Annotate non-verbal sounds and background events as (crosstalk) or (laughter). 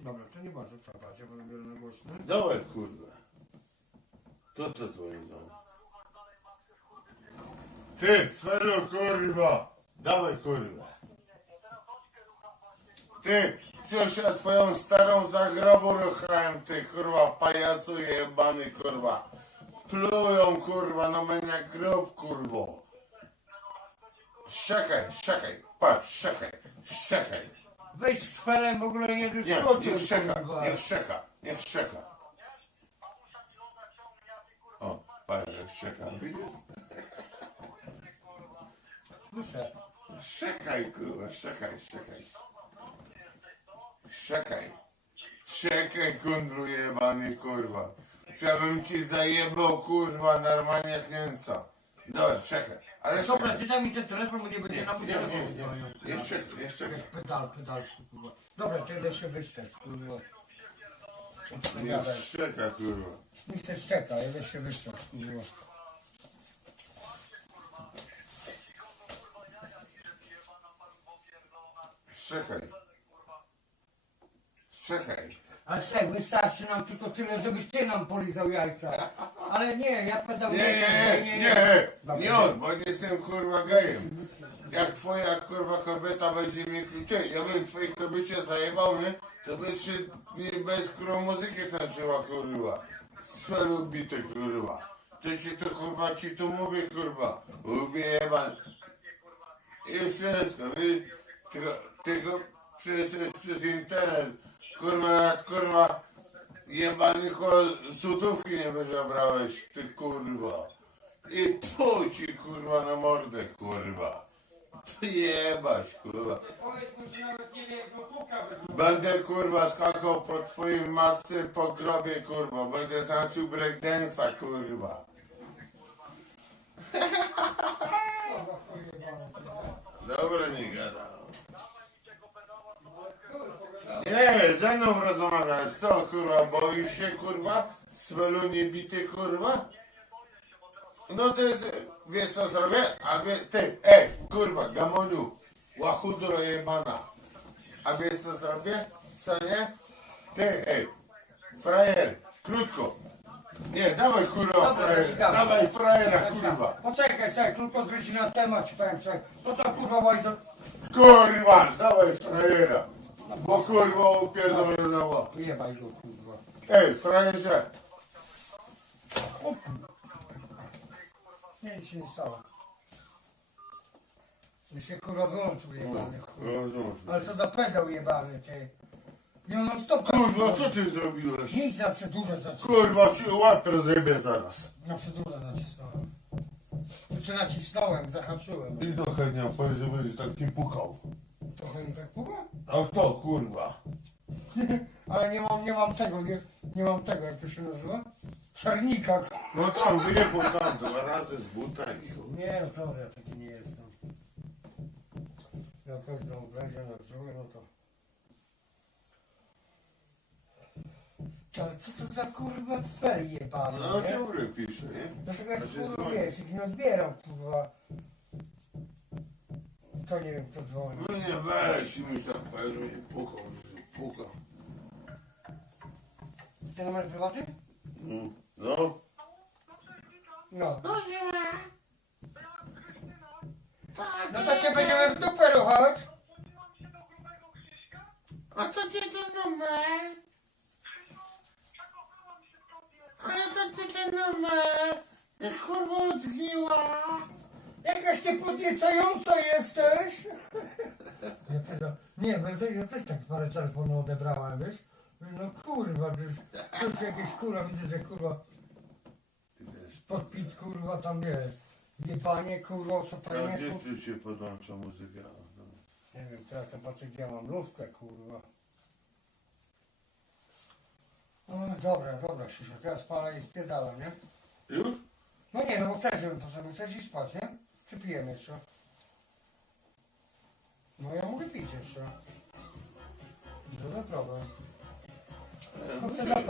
Dobra, to nie bardzo trzeba, ja będę biorę na głośny. Dawaj kurwa. To co twoje dom? Ty, Cwelu kurwa. Dawaj kurwa. Ty, przecież ja twoją starą za grobu ruchałem, ty kurwa, pajacu jebany kurwa. Plują kurwa na mnie grób kurwo. Szczekaj, szczekaj, patrz, szczekaj, szczekaj. Weź z felem w ogóle nie Nie, dyskutuj. niech szczeka, kurwa. niech szczeka, niech szczeka. O, patrz jak szczeka, widzisz? Słyszę. Szczekaj, kurwa, szczekaj, szczekaj. Szczekaj. Szczekaj, kundlu jebany, kurwa. Chciałbym ci zajebał, kurwa, normalnie jak Niemca. Dobra, czekaj. Ale Dobra, czekaj. ty daj mi ten telefon, bo nie będzie Nie, na mój nie, nie, dzwonił. nie. Jeszcze, jeszcze. Jakiś pedal, pedalski, kurwa. Dobra, to idę się wyszczeć, kurwa. Nie szczeka, kurwa. Nie chcę szczeka, ja idę się wyszczeć, kurwa. Szczekaj. Szczekaj. Ale słuchaj, wystarczy nam tylko tyle, żebyś ty nam polizał jajca. Ale nie, ja pedał Nie, nie, nie, nie, nie on, bo nie jestem kurwa gejem. Jak twoja kurwa kobieta będzie mi, ty, ja bym twojej kobiecie zajebał, nie? To by się nie bez kurwa muzyki tańczyła kurwa. Sferu bity kurwa. To ci to kurwa, ci to mówię kurwa. Lubię jeban. I wszystko, wy tylko, tylko przez, przez internet, kurwa, nawet kurwa, jebany złotówki nie wyżebrałeś, ty kurwa. I tu ci kurwa na mordę, kurwa. Jebać, kurwa. Będę kurwa skakał po twojej matce po grobie, kurwa. Będę tańczył breakdance'a, kurwa. (laughs) Dobra, nie gadam. Ze mną rozmawiać, co kurwa, boisz się kurwa? Swelu nie bity kurwa? No to jest, wiesz co zrobię? A wie, ty, ej, kurwa, gamoniu, łachudro jebana. A wiesz co zrobię? Co nie? Ty, ej, frajer, krótko. Nie, dawaj kurwa Dobra, frajer, dawaj. dawaj frajera kurwa. Poczekaj, czekaj, tylko zwróć na temat, ci powiem, czekaj. To co kurwa łajzo... Kurwa, dawaj frajera. Bo kurwa upierdolę na łap. Jebaj go, kurwa. Ej, frajerze. Nie, nic się nie stało. Mi się kurwa wyłączył jebany, kurwa. Rozumiem. Ale co za pedał jebany, ty. On non stop... Kurwa, co ty zrobiłeś? Nic na przedłużę zacisnąłem. Kurwa, ci łap rozjebie zaraz. Na przedłużę nacisnąłem. Czy nacisnąłem, zahaczyłem. I do chętnia powiedz, żebyś takim pukał. Trochę mi tak puga? A kto, kurwa? (laughs) Ale nie mam, nie mam tego, nie, nie mam tego, jak to się nazywa? Szarnika. No tam, wyjebał tam dwa razy z buta i chuj. Nie no co, ja taki nie jestem. Jak każdą będzie na drugą, no to... Ale co to za kurwa sfer jebany, No nie? ciągle pisze, nie? Dlatego jak Znaczy, kurwa dzwoni. wiesz, ich nie odbieram kurwa. To nie wiem kto dzwoni. No nie weź mi tam pewnie nie pukał, że pukał. Ten numer prywatny? Mm. No. No. No nie ma. No to cię będziemy w dupę ruchać. A co ty ten numer? Ale to ty ten numer? Jak kurwa zgniła. Jakaś ty podniecająca jesteś. (laughs) Ja tego, nie, bo ja też tak parę telefonów odebrałem, wiesz? No kurwa, to jest- to jest jakieś kurwa, widzę, że kurwa podpis kurwa tam wiesz. Jebanie kurwa, A szopanie. gdzie kur- tu się podłącza muzyka? Nie wiem, teraz to patrzę gdzie ja mam lufkę kurwa. O, dobra, dobra, Krzysiu, teraz palę i spierdalam, nie? Już? No nie, no bo chcesz, żebym poszedł, chcesz iść spać, nie? Czy pijemy jeszcze? No ja mogę pić jeszcze. Problem. No chcę zapalić.